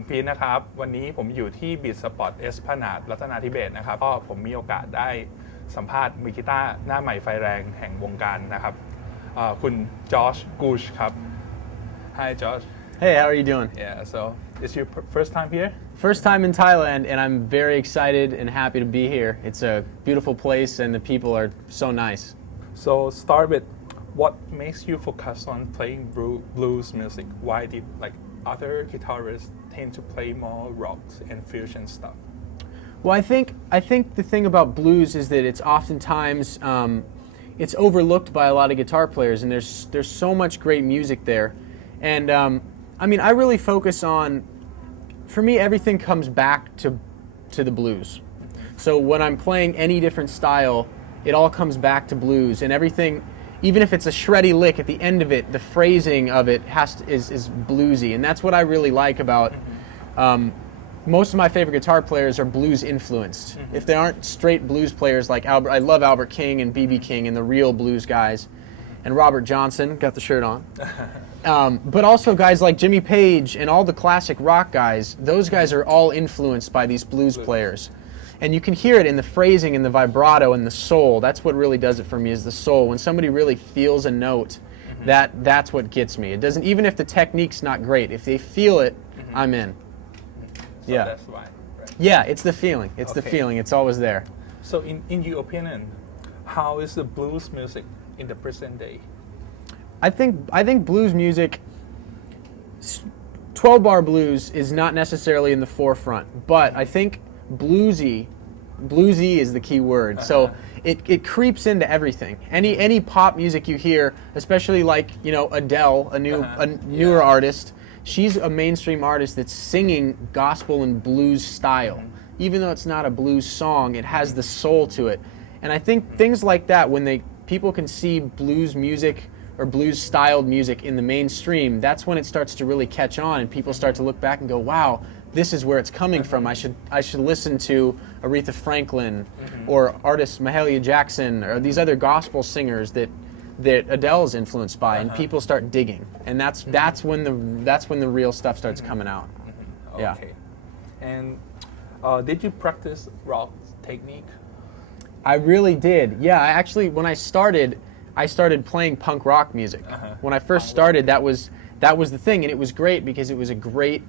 ผมพีทนะครับวันนี้ผมอยู่ที่บีทสปอร์ตเอสพนาดรัตนาธิเบศรนะครับก็ผมมีโอกาสได้สัมภาษณ์มือกีตาร์หน้าใหม่ไฟแรงแห่งวงการนะครับคุณจอร์จกูชครับ Hi Josh. Hey, how are you doing? Yeah, so it's your first time here? First time in Thailand, and I'm very excited and happy to be here. It's a beautiful place, and the people are so nice. So start with what makes you focus on playing blues music? Why did other guitarists tend to play more rock and fusion stuff? Well, I think the thing about blues is that it's oftentimes it's overlooked by a lot of guitar players, and there's so much great music there. And I mean, I really focus on. For me, everything comes back to the blues. So when I'm playing any different style, it all comes back to blues, and everything. Even if it's a shreddy lick at the end of it, the phrasing of it is bluesy, and that's what I really like about. Most of my favorite guitar players are blues influenced. If they aren't straight blues players like Albert, I love Albert King and B.B. King and the real blues guys, and Robert Johnson, got the shirt on. But also guys like Jimmy Page and all the classic rock guys, those guys are all influenced by these blues players. And you can hear it in the phrasing and the vibrato and the soul. That's what really does it for me, is the soul. When somebody really feels a note, that's what gets me. It doesn't, even if the technique's not great, if they feel it, I'm in. So Yeah. that's why. Right? Yeah, it's the feeling. It's the feeling. It's always there. So in your opinion, how is the blues music in the present day? I think blues music, 12-bar blues is not necessarily in the forefront, but I think bluesy is the key word. So it creeps into everything. Any pop music you hear, especially like, you know, Adele, a newer artist, she's a mainstream artist that's singing gospel and blues style. Even though it's not a blues song, it has the soul to it. And I think things like that, when people can see blues music or blues styled music in the mainstream, that's when it starts to really catch on, and people start to look back and go, wow, this is where it's coming from. I should listen to Aretha Franklin or artists Mahalia Jackson or these other gospel singers that Adele is influenced by, and people start digging, and that's when the real stuff starts coming out. Yeah. Okay. And did you practice rock technique? I really did. Yeah, I actually, when I started playing punk rock music. When I first started, that was the thing, and it was great because it was a great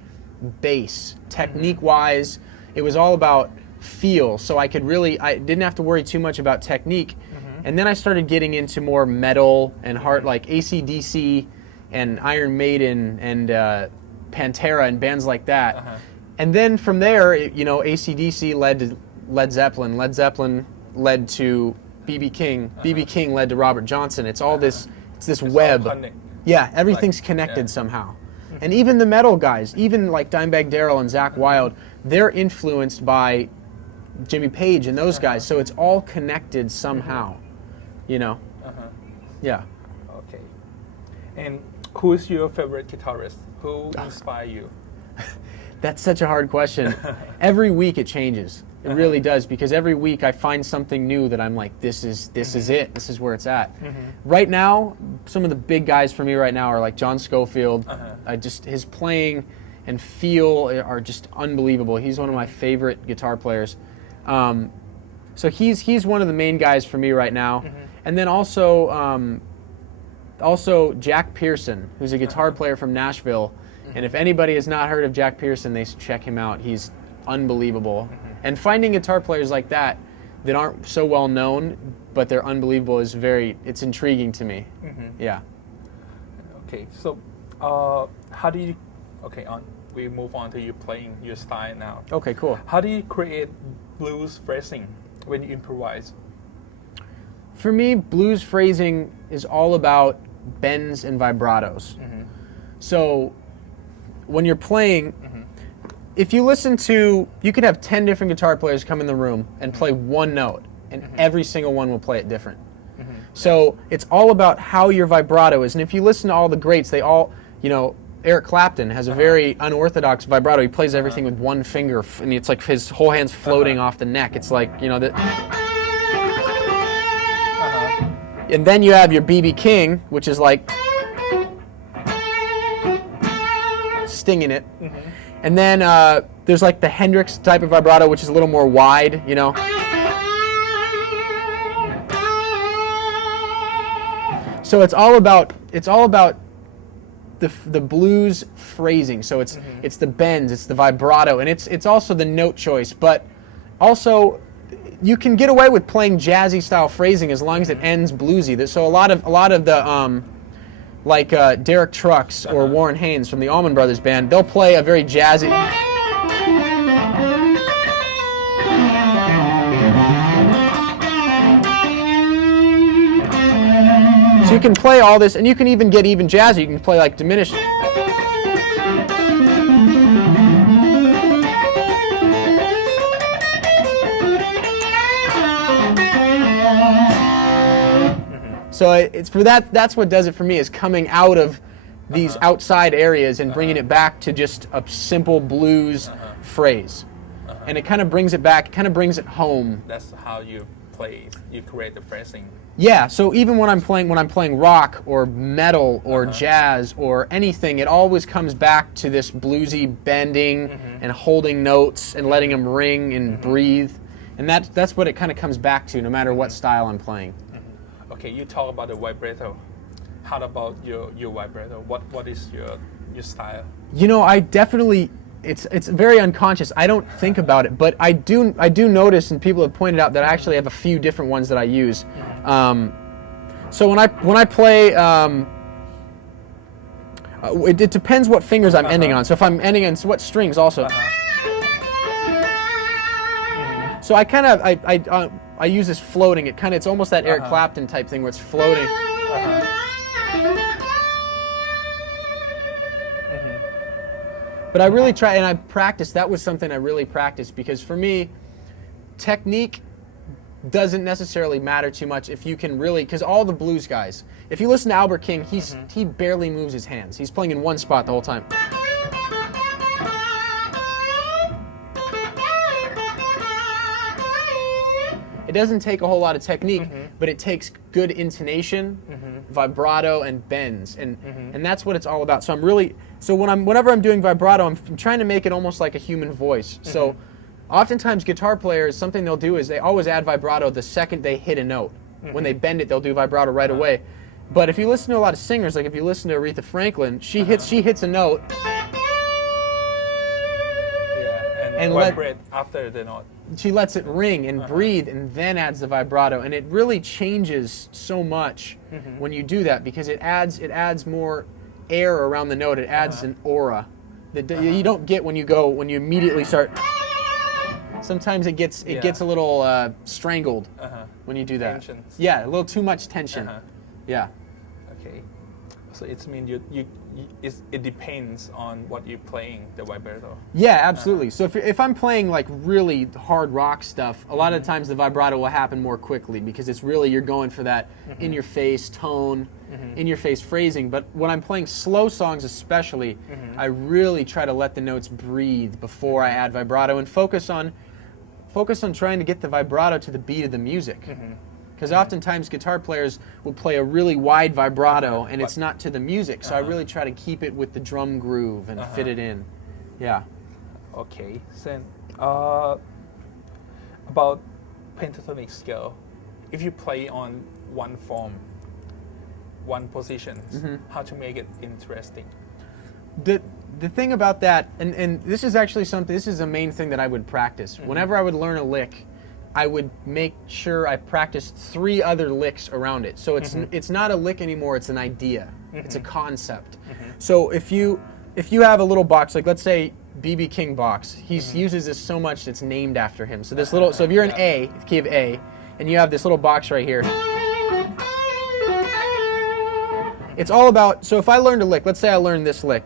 base. Technique-wise, it was all about feel, so I didn't have to worry too much about technique. And then I started getting into more metal and hard, like AC/DC and Iron Maiden and Pantera and bands like that. And then from there, you know, AC/DC led to Led Zeppelin. Led Zeppelin led to B.B. King. B.B. King led to Robert Johnson. It's all this, it's this web. Yeah, everything's connected somehow. And even the metal guys, even like Dimebag Darrell and Zakk Wylde, they're influenced by Jimmy Page and those guys. So it's all connected somehow, you know? Yeah. Okay. And who is your favorite guitarist? Who inspires you? That's such a hard question. Every week it changes. It really does, because every week I find something new that I'm like, this is it. This is where it's at. Right now, some of the big guys for me right now are like John Scofield. His playing and feel are just unbelievable. He's one of my favorite guitar players. So he's one of the main guys for me right now. And then also Jack Pearson, who's a guitar player from Nashville. And if anybody has not heard of Jack Pearson, they should check him out. He's unbelievable. And finding guitar players like that aren't so well known, but they're unbelievable, it's intriguing to me. Yeah. Okay, so how do you, we move on to you playing your style now. Okay, cool. How do you create blues phrasing when you improvise? For me, blues phrasing is all about bends and vibratos. So when you're playing, if you listen to, you could have 10 different guitar players come in the room and play one note, and every single one will play it different. So it's all about how your vibrato is. And if you listen to all the greats, they all, you know, Eric Clapton has a very unorthodox vibrato. He plays everything with one finger, and it's like his whole hand's floating off the neck. It's like, you know, and then you have your B.B. King, which is like stinging it. And then there's like the Hendrix type of vibrato, which is a little more wide, you know. So it's all about the blues phrasing. So it's the bends, it's the vibrato, and it's also the note choice. But also, you can get away with playing jazzy style phrasing as long as it ends bluesy. So a lot of the like Derek Trucks or Warren Haynes from the Allman Brothers Band, they'll play a very jazzy. So you can play all this, and you can even get even jazzy. You can play like diminished. So it's for that. That's what does it for me, is coming out of these outside areas and bringing it back to just a simple blues phrase, and it kind of brings it back. Kind of brings it home. That's how you play. You create the phrasing. Yeah. So even when I'm playing rock or metal or jazz or anything, it always comes back to this bluesy bending and holding notes and letting them ring and breathe, and that's what it kind of comes back to, no matter what style I'm playing. Okay, you talk about the vibrato. How about your vibrato? What is your style? You know, I definitely, it's very unconscious. I don't think about it, but I do notice, and people have pointed out that I actually have a few different ones that I use. So when I play, it depends what fingers I'm ending on. So if I'm ending on what strings also. So I kind of I use this floating. It's almost that Eric Clapton type thing where it's floating. But I really try, and I practice. That was something I really practiced, because for me, technique doesn't necessarily matter too much if you can really, because all the blues guys, if you listen to Albert King, he barely moves his hands. He's playing in one spot the whole time. It doesn't take a whole lot of technique, but it takes good intonation, vibrato, and bends, and that's what it's all about. So whenever I'm doing vibrato, I'm trying to make it almost like a human voice. So oftentimes guitar players, something they'll do is they always add vibrato the second they hit a note. When they bend it, they'll do vibrato right away. But if you listen to a lot of singers, like if you listen to Aretha Franklin, she hits a note. And vibrate after the note. She lets it ring and breathe and then adds the vibrato, and it really changes so much when you do that, because it adds more air around the note. It adds an aura that you don't get when you immediately start. Sometimes it gets a little strangled when you do that. Tension. Yeah, a little too much tension. Yeah. Okay, so it means it depends on what you're playing, the vibrato. Yeah, absolutely. So if I'm playing like really hard rock stuff, a lot of times the vibrato will happen more quickly, because it's really, you're going for that in-your-face tone, in-your-face phrasing. But when I'm playing slow songs especially, I really try to let the notes breathe before I add vibrato, and focus on trying to get the vibrato to the beat of the music. Because oftentimes guitar players will play a really wide vibrato, and it's not to the music. So I really try to keep it with the drum groove and fit it in. Yeah. Okay. Then about pentatonic scale, if you play on one form, one position, how to make it interesting? The thing about that, and this is actually something, this is a main thing that I would practice. Whenever I would learn a lick, I would make sure I practiced 3 other licks around it. So it's not a lick anymore, it's an idea. It's a concept. So if you have a little box, like let's say B.B. King box, he uses this so much it's named after him. So this little, so if you're in A, key of A, and you have this little box right here, it's all about, so if I learned a lick, let's say I learned this lick.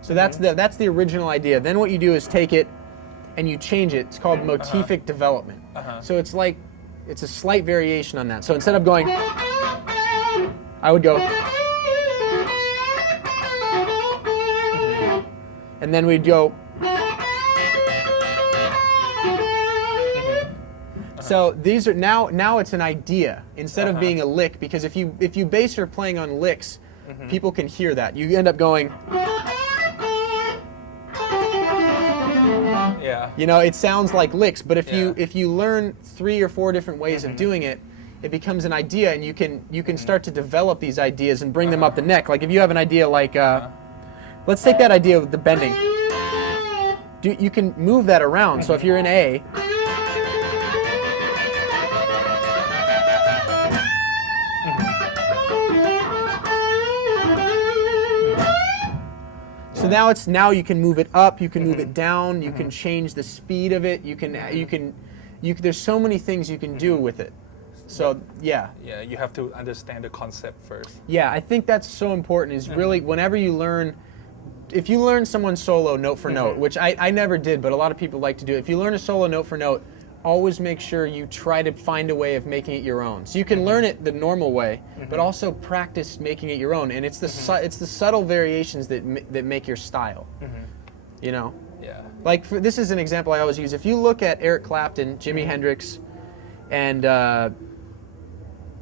So that's the original idea. Then what you do is take it and you change it. It's called motific development. So it's a slight variation on that. So instead of going, I would go, and then we'd go. So these are now it's an idea instead of being a lick, because if you base your playing on licks, people can hear that. You end up going. Yeah. You know, it sounds like licks, but if Yeah. you learn 3 or 4 different ways of doing it, it becomes an idea, and you can start to develop these ideas and bring them up the neck. Like if you have an idea like, let's take that idea of the bending. You can move that around. So if you're in A, so now you can move it up, you can move it down, you can change the speed of it, there's so many things you can do with it. So yeah. Yeah, you have to understand the concept first. Yeah, I think that's so important, is really whenever you learn, if you learn someone's solo note for note, which I never did, but a lot of people like to do, if you learn a solo note for note, always make sure you try to find a way of making it your own. So you can learn it the normal way, but also practice making it your own. And it's the it's the subtle variations that make your style. You know? Yeah. Like this is an example I always use. If you look at Eric Clapton, Jimi Hendrix, and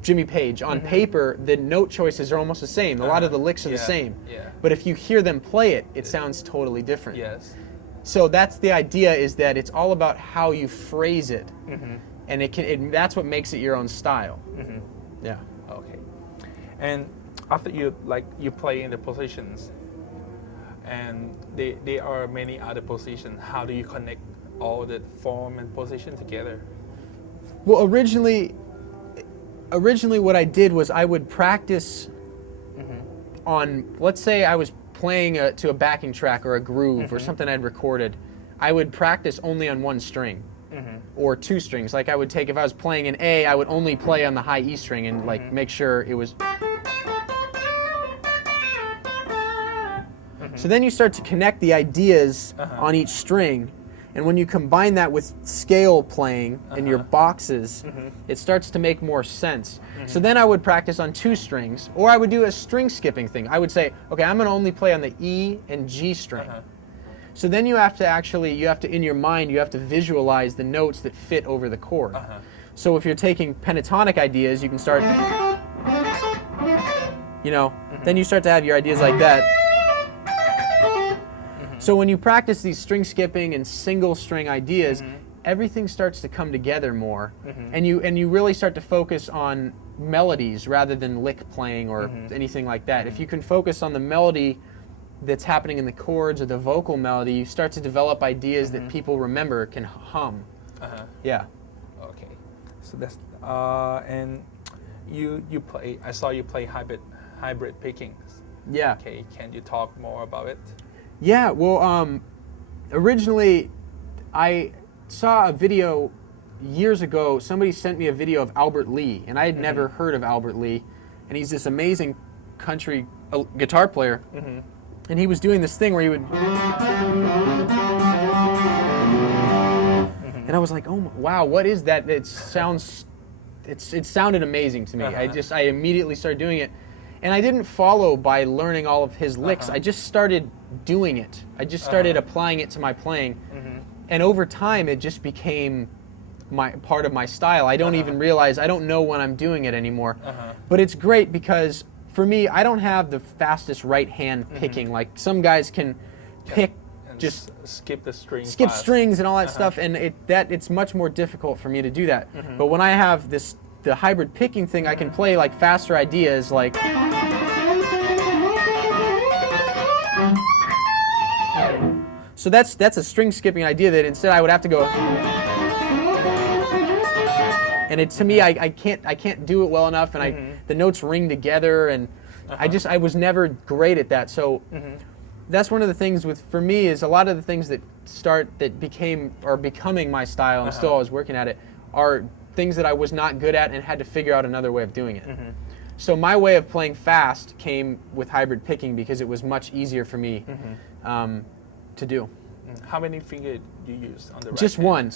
Jimmy Page, on paper, the note choices are almost the same. A lot of the licks are the same. Yeah. But if you hear them play it, it sounds totally different. Yes. So that's the idea, is that it's all about how you phrase it, and that's what makes it your own style. Yeah. Okay. And after you play in the positions, and there are many other positions, how do you connect all the form and position together? Well, originally what I did was I would practice on, let's say I was playing to a backing track or a groove or something I'd recorded, I would practice only on one string or 2 strings. Like I would take, if I was playing an A, I would only play on the high E string and like make sure it was. So then you start to connect the ideas on each string, and when you combine that with scale playing in your boxes, it starts to make more sense. So then I would practice on 2 strings, or I would do a string skipping thing. I would say, okay, I'm going to only play on the E and G string. So then you have to, in your mind, you have to visualize the notes that fit over the chord. So if you're taking pentatonic ideas, you can start, you know, then you start to have your ideas like that. So when you practice these string skipping and single string ideas, everything starts to come together more, and you really start to focus on melodies rather than lick playing or anything like that. If you can focus on the melody that's happening in the chords or the vocal melody, you start to develop ideas that people remember, can hum. Yeah. Okay. So that's and you play. I saw you play hybrid pickings. Yeah. Okay. Can you talk more about it? Yeah, well, originally I saw a video years ago. Somebody sent me a video of Albert Lee, and I had never heard of Albert Lee, and he's this amazing country guitar player, and he was doing this thing where he would, and I was like, oh wow, what is that? It sounded amazing to me. I immediately started doing it. And I didn't follow by learning all of his licks. I just started doing it. I just started applying it to my playing. And over time, it just became part of my style. I don't even realize, I don't know when I'm doing it anymore. But it's great because, for me, I don't have the fastest right hand picking. Like some guys can pick, just skip the strings. Skip strings and all that stuff, and it's much more difficult for me to do that. But when I have the hybrid picking thing, I can play like faster ideas, like so that's a string skipping idea that instead I would have to go, and to me I can't do it well enough, and the notes ring together, and I was never great at that. So that's one of the things for me is a lot of the things that becoming my style, and still always working at it, are things that I was not good at and had to figure out another way of doing it. So my way of playing fast came with hybrid picking because it was much easier for me to do. How many fingers do you use on the right Just hand? one.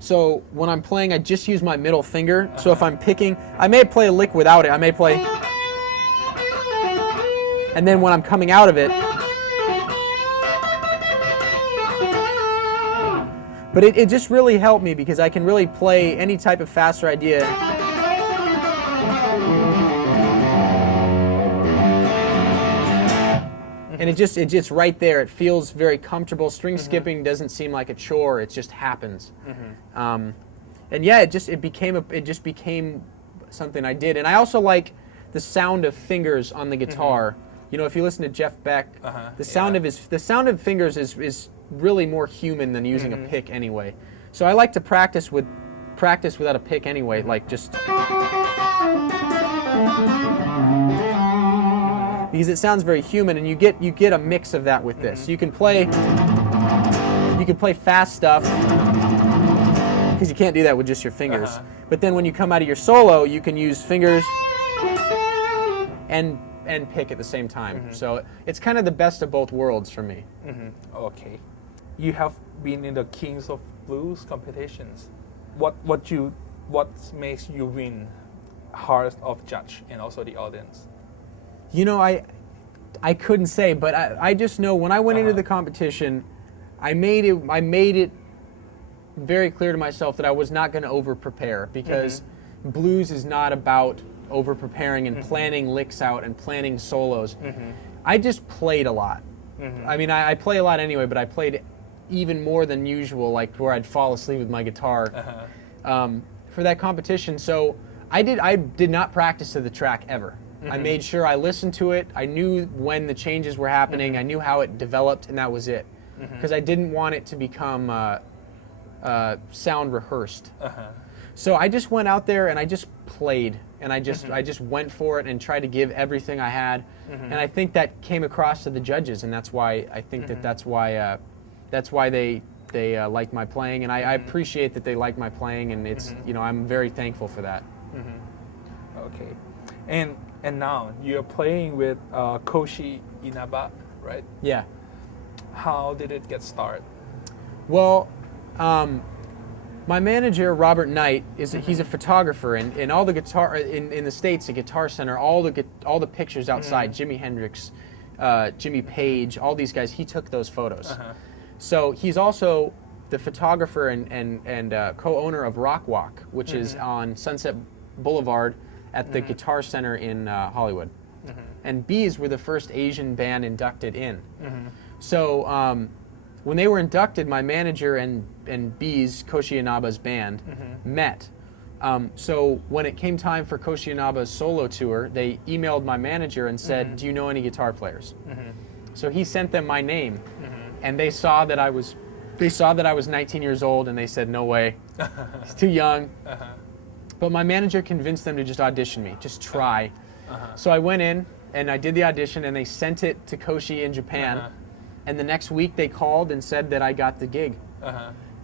So when I'm playing, I just use my middle finger. So if I'm picking, I may play a lick without it. I may play, and then when I'm coming out of it, but it just really helped me because I can really play any type of faster idea. and it's just right there. It feels very comfortable. String skipping doesn't seem like a chore. It just happens. And yeah, it just became something I did. And I also like the sound of fingers on the guitar. You know, if you listen to Jeff Beck, the sound of fingers is really more human than using a pick anyway. So I like to practice without a pick anyway, like just because it sounds very human, and you get a mix of that with this. You can play fast stuff because you can't do that with just your fingers. But then when you come out of your solo, you can use fingers and pick at the same time. So it's kind of the best of both worlds for me. Okay. You have been in the Kings of Blues competitions. What makes you win heart of judge and also the audience? You know, I couldn't say, but I just know when I went into the competition, I made it very clear to myself that I was not going to over prepare, because blues is not about over preparing and planning licks out and planning solos. I just played a lot. I mean, I play a lot anyway, but I played even more than usual, like where I'd fall asleep with my guitar for that competition. So I did not practice to the track ever. I made sure I listened to it. I knew when the changes were happening. I knew how it developed, and that was it. Because I didn't want it to become sound rehearsed. So I just went out there and I just played, and I just went for it and tried to give everything I had. And I think that came across to the judges, and that's why I think that's why they like my playing, and I appreciate that they like my playing, and it's I'm very thankful for that. Okay, and now you're playing with Koshi Inaba, right? Yeah. How did it get started? Well, my manager Robert Knight he's a photographer, and in all the guitar in the States at Guitar Center, all the pictures outside, Jimi Hendrix, Jimmy Page, all these guys, he took those photos. So he's also the photographer and co-owner of Rock Walk, which is on Sunset Boulevard at the Guitar Center in Hollywood. And Bees were the first Asian band inducted in. So when they were inducted, my manager and Bees, Koshi Inaba's band, met. So when it came time for Koshi Inaba's solo tour, they emailed my manager and said, "Do you know any guitar players?" So he sent them my name, and they saw that I was 19 years old, and they said, "No way, he's too young." But my manager convinced them to just audition me, just try. So I went in and I did the audition, and they sent it to Koshi in Japan. And the next week they called and said that I got the gig.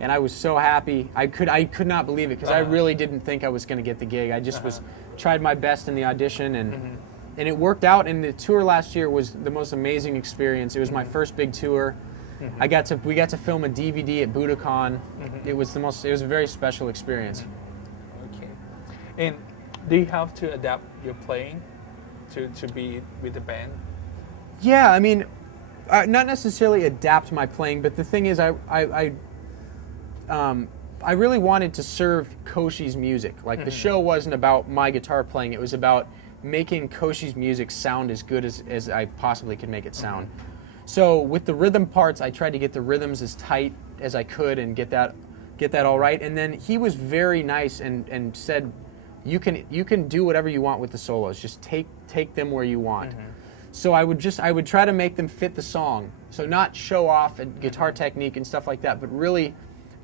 And I was so happy. I could not believe it, because I really didn't think I was going to get the gig. I just tried my best in the audition, and it worked out. And the tour last year was the most amazing experience. It was my first big tour. We got to film a DVD at Budokan. It was a very special experience. Okay. And do you have to adapt your playing to be with the band? Yeah, I mean, not necessarily adapt my playing, but the thing is, I really wanted to serve Koshi's music. Like, the show wasn't about my guitar playing; it was about making Koshi's music sound as good as I possibly could make it sound. So with the rhythm parts, I tried to get the rhythms as tight as I could and get that all right. And then he was very nice and said, "You can do whatever you want with the solos. Just take them where you want." So I would try to make them fit the song. So not show off at guitar technique and stuff like that, but really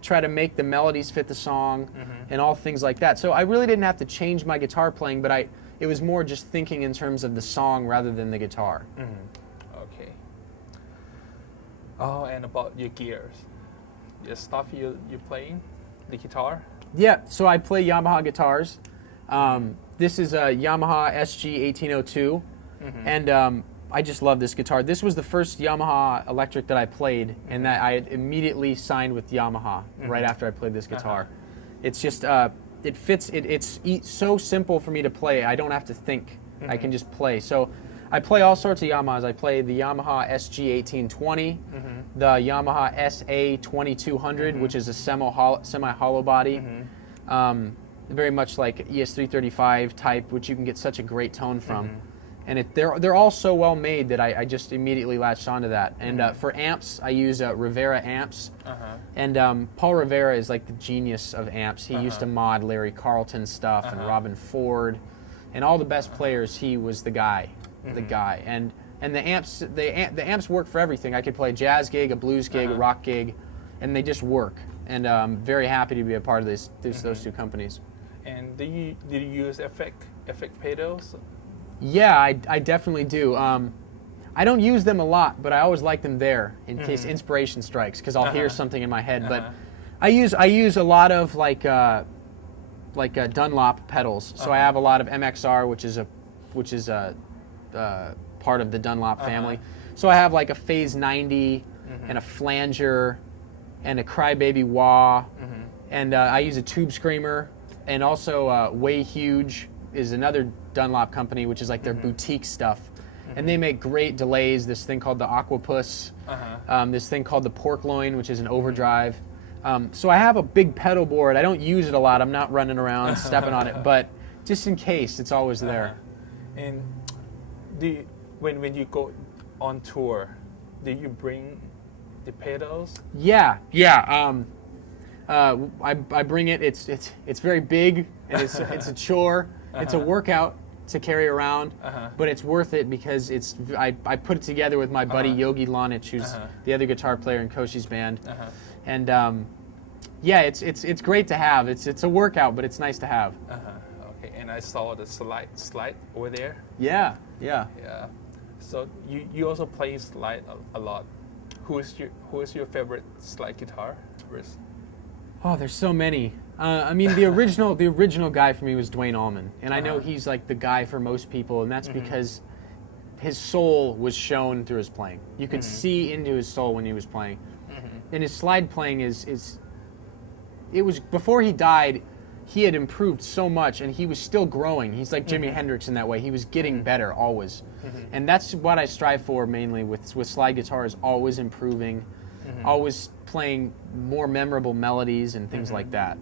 try to make the melodies fit the song and all things like that. So I really didn't have to change my guitar playing, but it was more just thinking in terms of the song rather than the guitar. Okay. Oh, and about your gears, your stuff you're playing, the guitar? Yeah, so I play Yamaha guitars. This is a Yamaha SG 1802. And I just love this guitar. This was the first Yamaha electric that I played, and that I had immediately signed with Yamaha right after I played this guitar. It's just, it fits, it's so simple for me to play. I don't have to think. I can just play. So I play all sorts of Yamahas. I play the Yamaha SG 1820, the Yamaha SA 2200, which is a semi-hollow body. Very much like ES 335 type, which you can get such a great tone from. and they're all so well made that I just immediately latched onto that. And for amps, I use Rivera amps, and Paul Rivera is like the genius of amps. He used to mod Larry Carlton stuff and Robin Ford, and all the best players. He was the guy, and the amps work for everything. I could play a jazz gig, a blues gig, a rock gig, and they just work. And I'm very happy to be a part of those two companies. And did you use effect pedals? Yeah, I definitely do. I don't use them a lot, but I always like them there in case inspiration strikes, because I'll hear something in my head. But I use a lot of like Dunlop pedals. So I have a lot of MXR, which is a part of the Dunlop family. So I have like a Phase 90 and a flanger and a Crybaby wah, and I use a tube screamer, and also Way Huge is another Dunlop company, which is like their boutique stuff. And they make great delays, this thing called the Aquapus, this thing called the Pork Loin, which is an overdrive. So I have a big pedal board. I don't use it a lot. I'm not running around stepping on it, but just in case, it's always there. And when you go on tour, do you bring the pedals? Yeah. I bring it. It's very big, and it's a chore. It's a workout to carry around, but it's worth it because I put it together with my buddy Yogi Lonich, who's the other guitar player in Koshi's band, and yeah, it's great to have. It's a workout, but it's nice to have. Okay, and I saw the slide over there. Yeah. So you also play slide a lot. Who is your favorite slide guitarist? Oh, there's so many. I mean, the original guy for me was Duane Allman, and I know he's like the guy for most people, and that's because his soul was shown through his playing. You could see into his soul when he was playing, and his slide playing it was before he died. He had improved so much, and he was still growing. He's like Jimi Hendrix in that way. He was getting better always, and that's what I strive for mainly with slide guitar, is always improving, always playing more memorable melodies and things like that.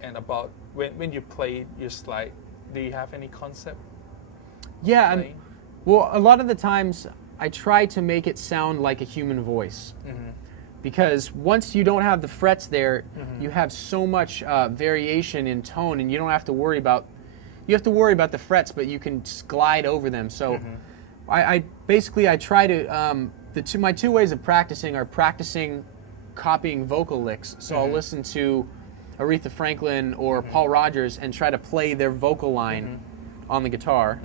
And about when you play your slide, do you have any concept? Yeah, well, a lot of the times I try to make it sound like a human voice, because once you don't have the frets there, you have so much variation in tone, and you don't have to worry about. You have to worry about the frets, but you can just glide over them. So, I basically try to. My two ways of practicing are copying vocal licks. So I'll listen to Aretha Franklin or Paul Rodgers and try to play their vocal line on the guitar.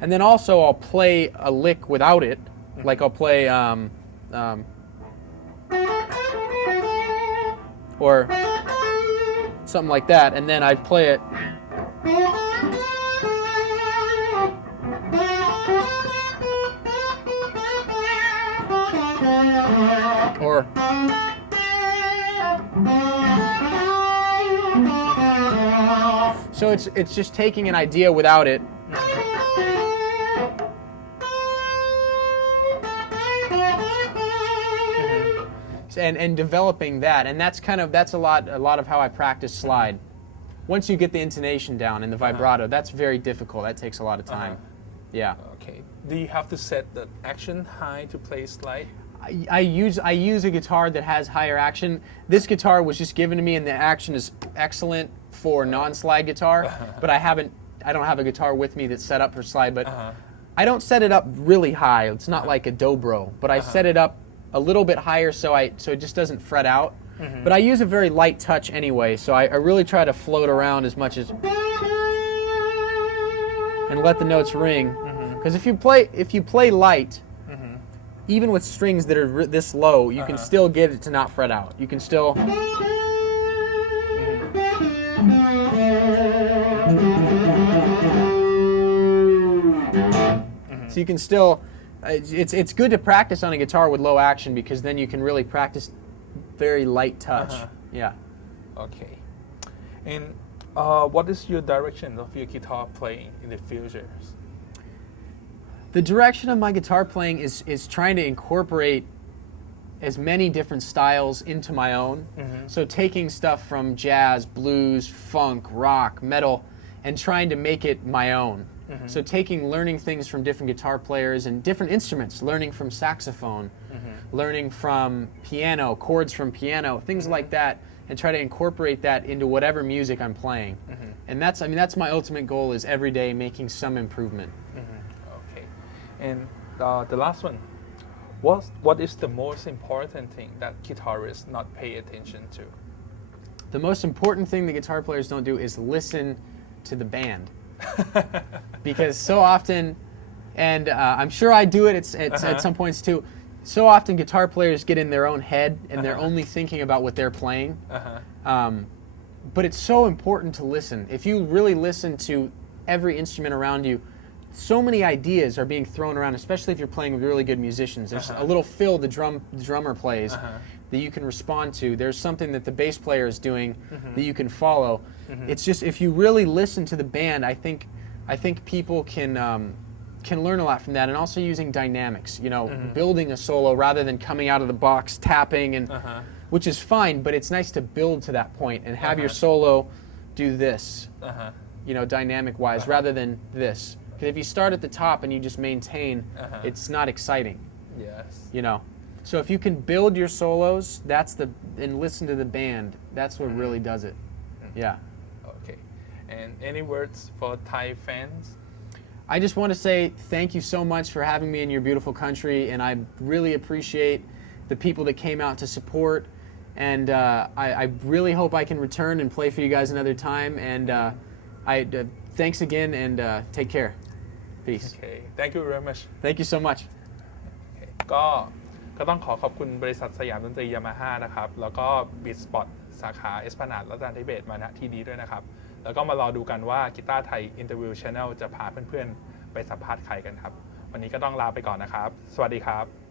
And then also I'll play a lick without it. Like I'll play or something like that, and then I play it. Or so it's just taking an idea without it. And developing that, and that's a lot of how I practice slide. Once you get the intonation down and the vibrato, that's very difficult. That takes a lot of time. Yeah. Okay. Do you have to set the action high to play slide? I use a guitar that has higher action. This guitar was just given to me, and the action is excellent for non-slide guitar. But I don't have a guitar with me that's set up for slide. But I don't set it up really high. It's not like a dobro, but I set it up a little bit higher so it just doesn't fret out. But I use a very light touch anyway, so I really try to float around as much as and let the notes ring. Because if you play light, even with strings that are this low, you can still get it to not fret out. You can still. So you can still. It's good to practice on a guitar with low action, because then you can really practice very light touch. Yeah. Okay. And what is your direction of your guitar playing in the future? The direction of my guitar playing is trying to incorporate as many different styles into my own. So taking stuff from jazz, blues, funk, rock, metal, and trying to make it my own. So learning things from different guitar players and different instruments, learning from saxophone, learning from piano, chords from piano, things like that, and try to incorporate that into whatever music I'm playing. And that's my ultimate goal, is every day making some improvement. Okay. And the last one, what is the most important thing that guitarists not pay attention to? The most important thing the guitar players don't do is listen to the band. Because so often, and I'm sure I do it at some points too, so often guitar players get in their own head and they're only thinking about what they're playing. But it's so important to listen. If you really listen to every instrument around you, so many ideas are being thrown around, especially if you're playing with really good musicians. There's a little fill the drummer plays that you can respond to. There's something that the bass player is doing that you can follow. It's just, if you really listen to the band, I think people can learn a lot from that. And also using dynamics, building a solo rather than coming out of the box tapping, and which is fine, but it's nice to build to that point and have your solo do this, dynamic wise, rather than this. Because if you start at the top and you just maintain, it's not exciting. Yes. So if you can build your solos, and listen to the band, that's what really does it. Yeah. Okay. And any words for Thai fans? I just want to say thank you so much for having me in your beautiful country, and I really appreciate the people that came out to support, and I really hope I can return and play for you guys another time, and thanks again, and take care. Peace. Okay. Thank you very much. Thank you so much. Okay. ก็ต้องขอบคุณบริษัทสยามดนตรียามาฮ่านะครับแล้วก็บีทสปอตสาขาเอสพลานาดรัตนทิเบศมาณที่นี้ด้วยนะครับแล้วก็มารอดูกันว่ากีตาร์ไทยอินเตอร์วิวชาแนลจะพาเพื่อนๆไปสัมภาษณ์ใครกันครับวันนี้ก็ต้องลาไปก่อนนะครับสวัสดีครับ